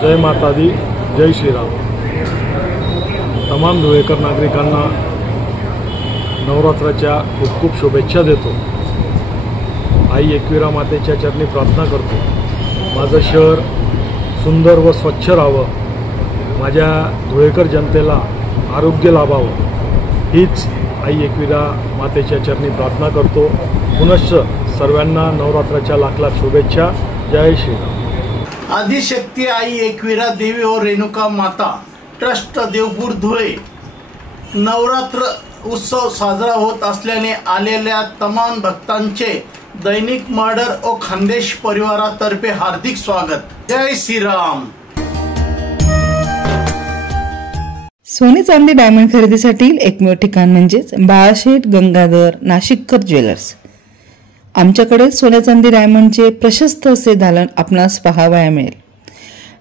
जय माता दी, जय श्रीराम। तमाम धुळेकर नागरिकांना नवरात्राच्या खूप खूप शुभेच्छा देतो। आई एकविरा मातेच्या चरणी प्रार्थना करतो, माझं शहर सुंदर व स्वच्छ राहावं, माझ्या धुळेकर जनतेला आरोग्य लाभावं, हीच आई एकविरा मातेच्या चरणी प्रार्थना करतो। पुनश्च सर्वांना नवरात्राच्या लाख लाख शुभेच्छा। जय श्रीराम। आदिशक्ती आई एकविरा देवी और रेणुका माता ट्रस्ट देवपूर धुळे नवरात्र उत्सव साजरा होत असल्याने आलेल्या तमाम भक्तांचे दैनिक मर्डर और खानदेश परिवारातर्फे हार्दिक स्वागत। जय श्रीराम। सोने चांदी डायमंड खरेदीसाठी एकमेव ठिकाण म्हणजेच बाळाशेठ गंगाधर नाशिककर ज्वेलर्स। आमच्याकडे सोने चांदी डायमंडचे प्रशस्त असे दालन आपणास पाहावयास मिळेल।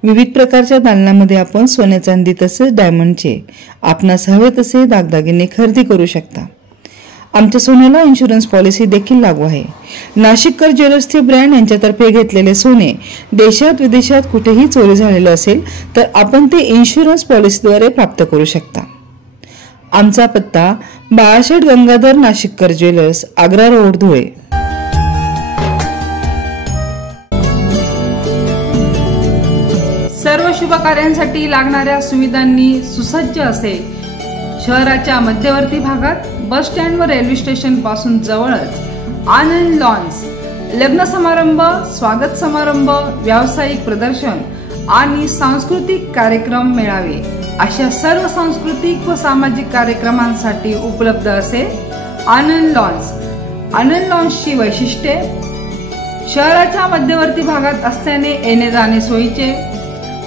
विविध प्रकारच्या दालनामध्ये आपण सोने चांदी तसेच डायमंडचे आपणास हवे तसे दागदागिने खरेदी करू शकता। आमच्या सोन्याला इन्शुरन्स पॉलिसी देखील लागू आहे। नाशिककर ज्वेलर्सचे ब्रँड यांच्यातर्फे घेतलेले सोने देशात विदेशात कुठेही चोरी झालेले असेल तर आपण ते इन्शुरन्स पॉलिसीद्वारे प्राप्त करू शकता। आमचा पत्ता बाळाशेठ गंगाधर नाशिककर ज्वेलर्स, आग्रा रोड, धुळे। सर्व शुभ कार्यांसाठी लागणाऱ्या सुविधांनी सुसज्ज असे शहराच्या मध्यवर्ती भागात बस स्टँड व रेल्वे स्टेशन पासून जवळच आनंद लॉन्स लग्न समारंभ, स्वागत समारंभ, व्यावसायिक प्रदर्शन आणि सांस्कृतिक कार्यक्रम मेळावे अशा सर्व सांस्कृतिक व सामाजिक कार्यक्रमांसाठी उपलब्ध असे आनंद लॉन्स। आनंद लॉन्सची वैशिष्ट्ये शहराच्या मध्यवर्ती भागात असल्याने येणे जाणे सोयीचे,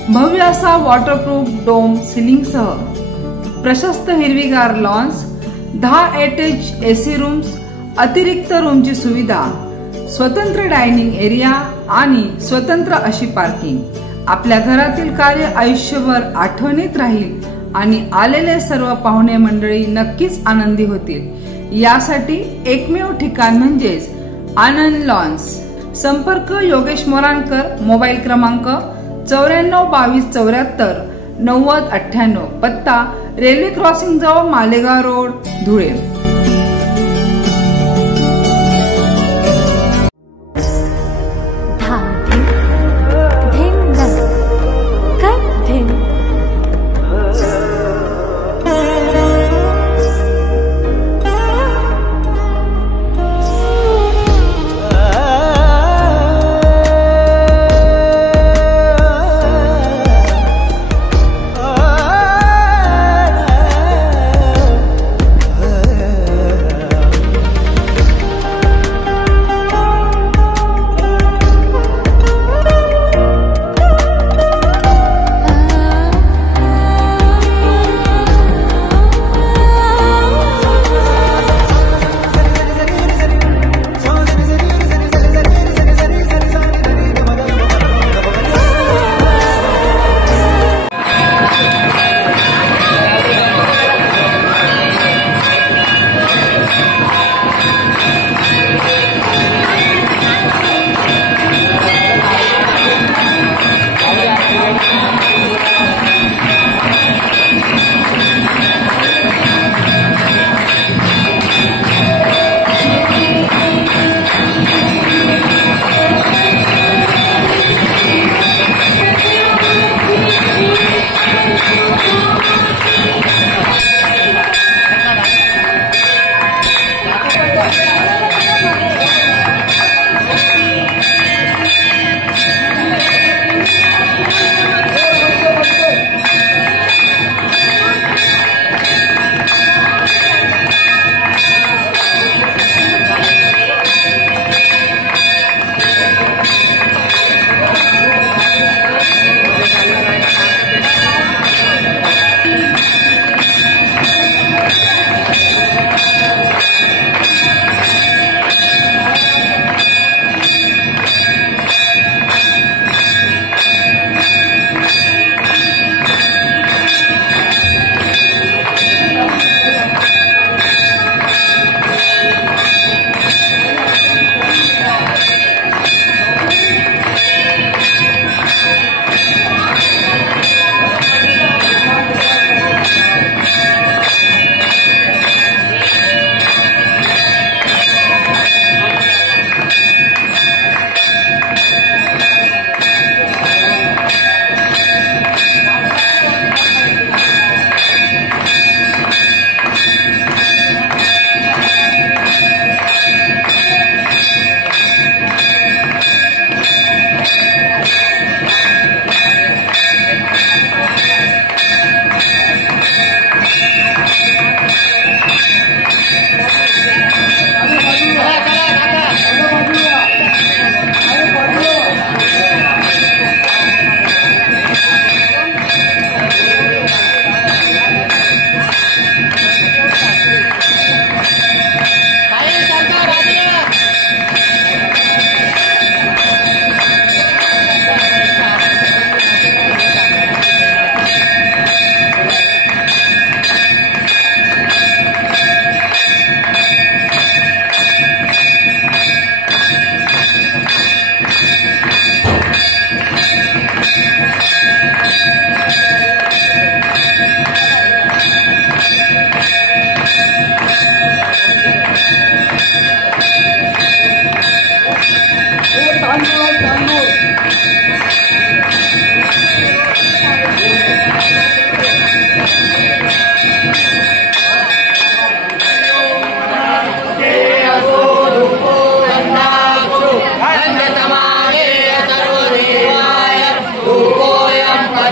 भव्य असा वॉटरप्रूफ डोम सिलिंगसह प्रशस्त हिरवीगार लॉन्स, 10 अटॅच एसी रूम्स, अतिरिक्त रूमची सुविधा, स्वतंत्र डायनिंग एरिया आणि स्वतंत्र अशी पार्किंग। आपल्या घरातील कार्य आयुष्यभर आठवणीत राहील आणि आलेले सर्व पाहुणे मंडळी नक्कीच आनंदी होतील। यासाठी एकमेव ठिकाण म्हणजेच आनंद लॉन्स। संपर्क योगेश मोराणकर, मोबाईल क्रमांक 94 22 74 90 98, पत्ता रेल्वे क्रॉसिंग जवळ मालेगाव रोड, धुळे।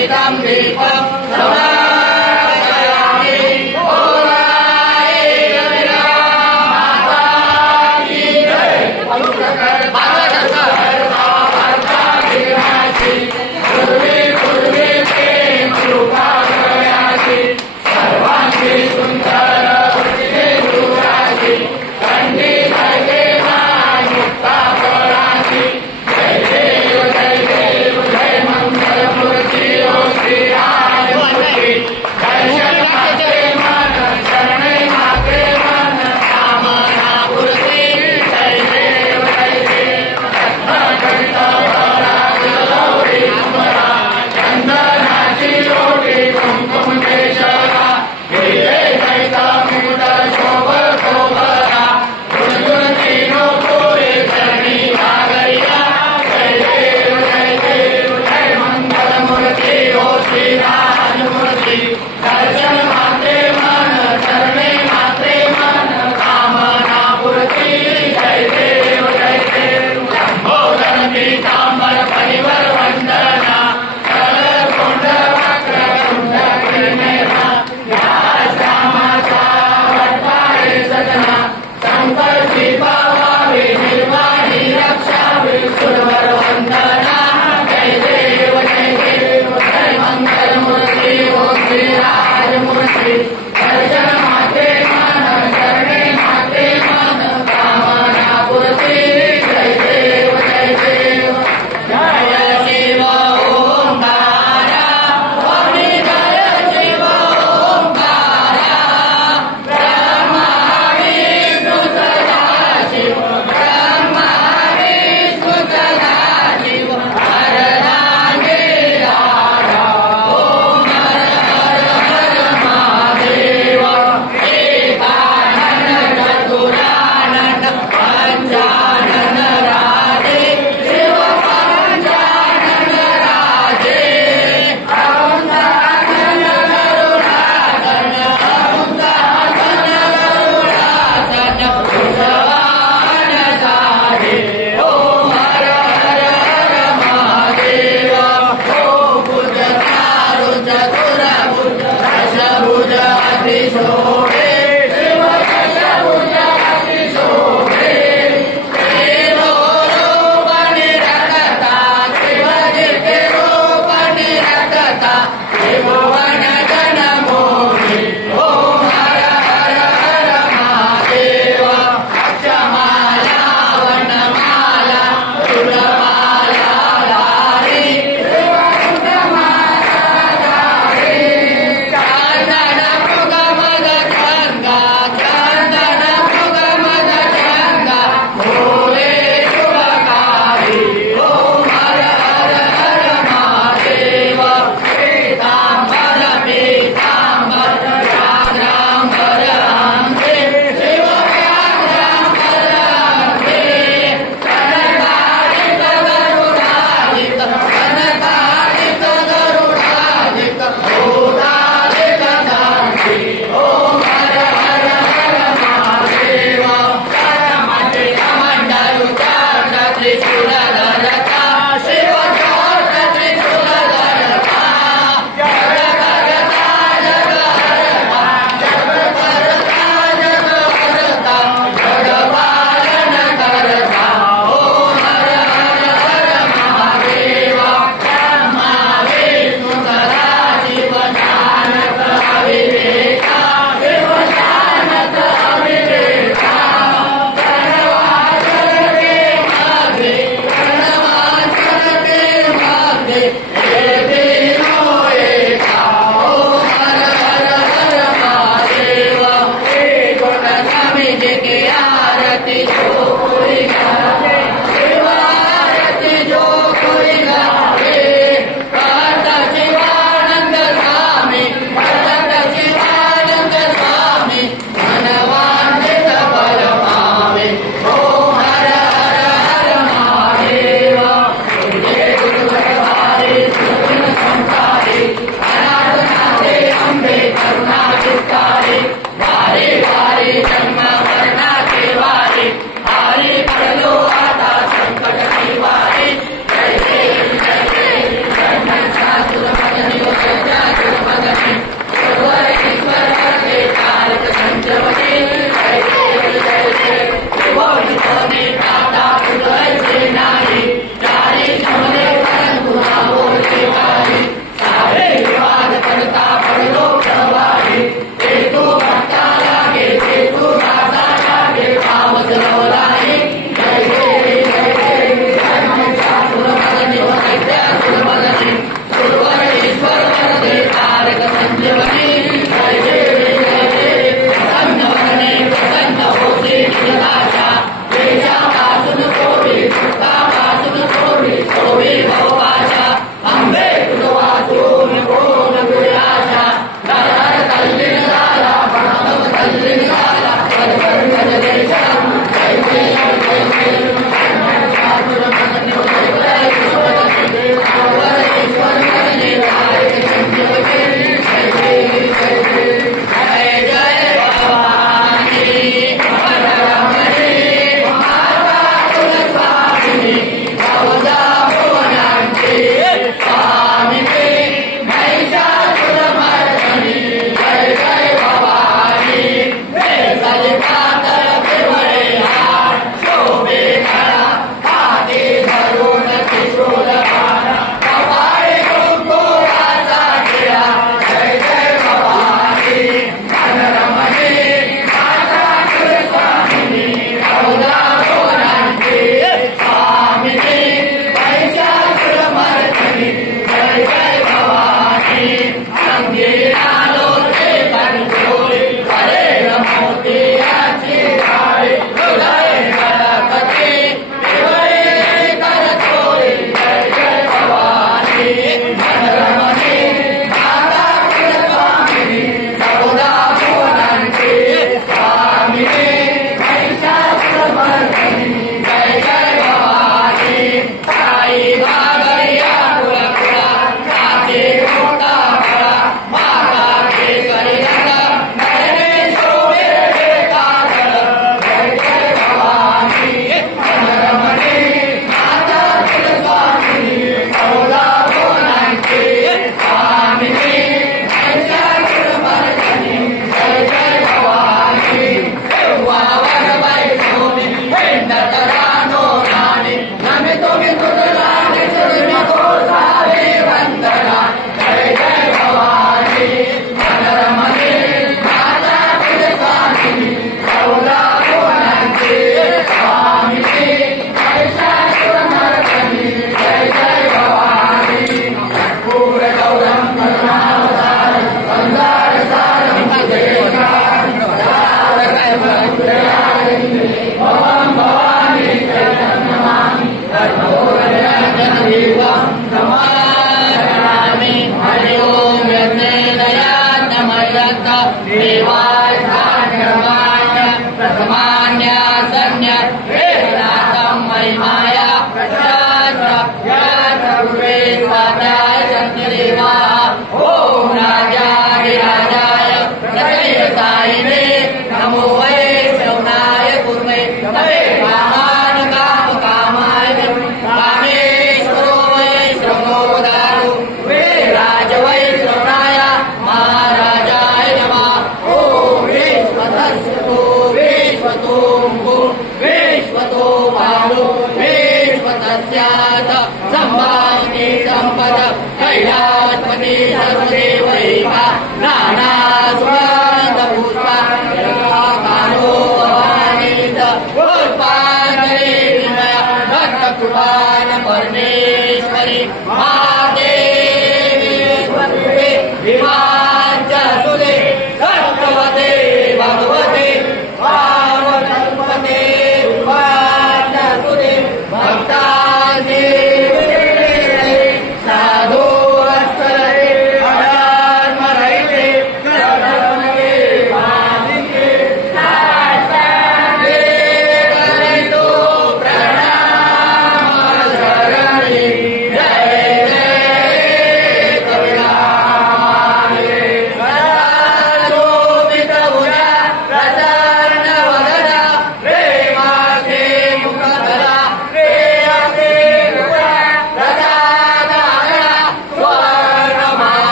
प्रतिष्ठापितं दीपं समापयामि।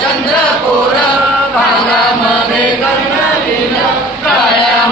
चंद्रकोर भांगामध्ये कर्णवीर काळ्या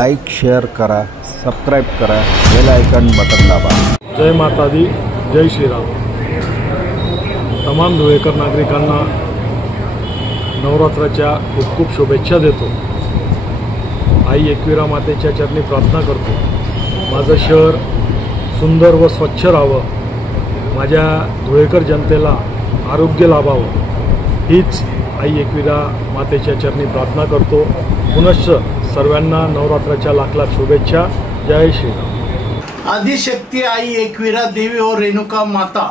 लाईक शेअर करा, सबस्क्राईब करा, बेल आयकॉन बटन दाबा. जय माता दी, जय श्रीराम. तमाम धुळेकर नागरिकांना नवरात्राच्या खूप खूप शुभेच्छा देतो. आई एकविरा मातेच्या चरणी प्रार्थना करतो. माझं शहर सुंदर व स्वच्छ राहावं, माझ्या धुळेकर जनतेला आरोग्य लाभावं, हीच आई एकविरा मातेच्या चरणी प्रार्थना करतो. पुनश्च सर्वांना नवरात्राच्या लाख लाख शुभेच्छा. जय श्रीराम. आदिशक्ती आई एकविरा देवी और रेणुका माता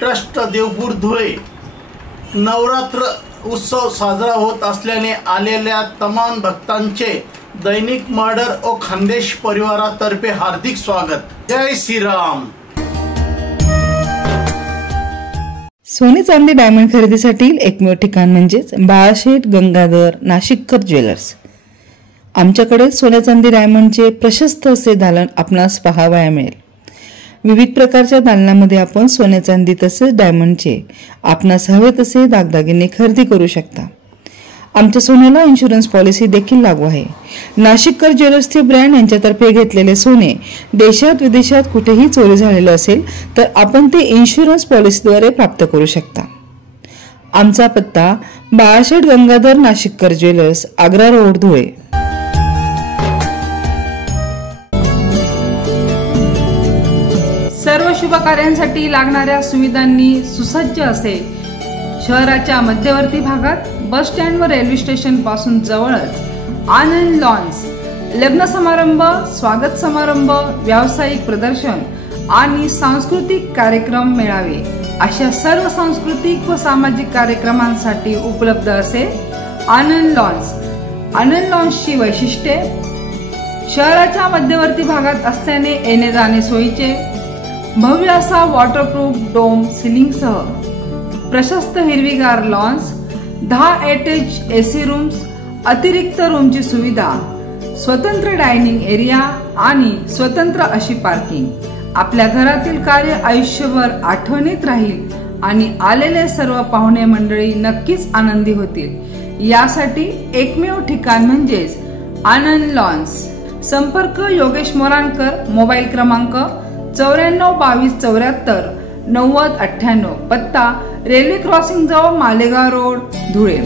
ट्रस्ट देवपूर धुळे नवरात्र उत्सव साजरा होत असल्याने आलेल्या तमाम भक्तांचे दैनिक मर्डर और खानदेश परिवारातर्फे हार्दिक स्वागत. जय श्रीराम. सोने चांदी डायमंड खरेदीसाठी एकमेव ठिकाण म्हणजेच बाळाशेठ गंगाधर नाशिककर ज्वेलर्स. आमच्याकडे सोने चांदी डायमंडचे प्रशस्त असे दालन आपणास पाहावया मिळेल. विविध प्रकारच्या दालनामध्ये आपण सोने चांदी तसेच डायमंडचे आपणास हवे तसे दागदागिने खरेदी करू शकता. आमच्या सोन्याला इन्शुरन्स पॉलिसी देखील लागू आहे. नाशिककर ज्वेलर्सचे ब्रँड यांच्यातर्फे घेतलेले सोने देशात विदेशात कुठेही चोरी झालेले असेल तर आपण ते इन्शुरन्स पॉलिसीद्वारे प्राप्त करू शकता. आमचा पत्ता बाळाशेठ गंगाधर नाशिककर ज्वेलर्स, आग्रा रोड, धुळे. सर्व शुभ कार्यांसाठी लागणाऱ्या सुविधांनी सुसज्ज असे शहराच्या मध्यवर्ती भागात बस स्टँड व रेल्वे स्टेशन पासून जवळच आनंद लॉन्स लग्न समारंभ, स्वागत समारंभ, व्यावसायिक प्रदर्शन आणि सांस्कृतिक कार्यक्रम मेळावे अशा सर्व सांस्कृतिक व सामाजिक कार्यक्रमांसाठी उपलब्ध असे आनंद लॉन्स. आनंद लॉन्सची वैशिष्ट्ये: शहराच्या मध्यवर्ती भागात असल्याने येणे जाणे सोयीचे, भव्य असा वॉटरप्रूफ डोम सिलिंगसह प्रशस्त हिरवीगार लॉन्स, 10 अटॅच एसी रूम्स, अतिरिक्त रूमची सुविधा, स्वतंत्र डायनिंग एरिया आणि स्वतंत्र अशी पार्किंग. आपल्या घरातील कार्य आयुष्यभर आठवणीत राहील आणि आलेले सर्व पाहुणे मंडळी नक्कीच आनंदी होतील. यासाठी एकमेव ठिकाण म्हणजेच आनंद लॉन्स. संपर्क योगेश मोराणकर, मोबाईल क्रमांक 942274 9098. पत्ता रेल्वे क्रॉसिंग जवळ मालेगाव रोड, धुळे.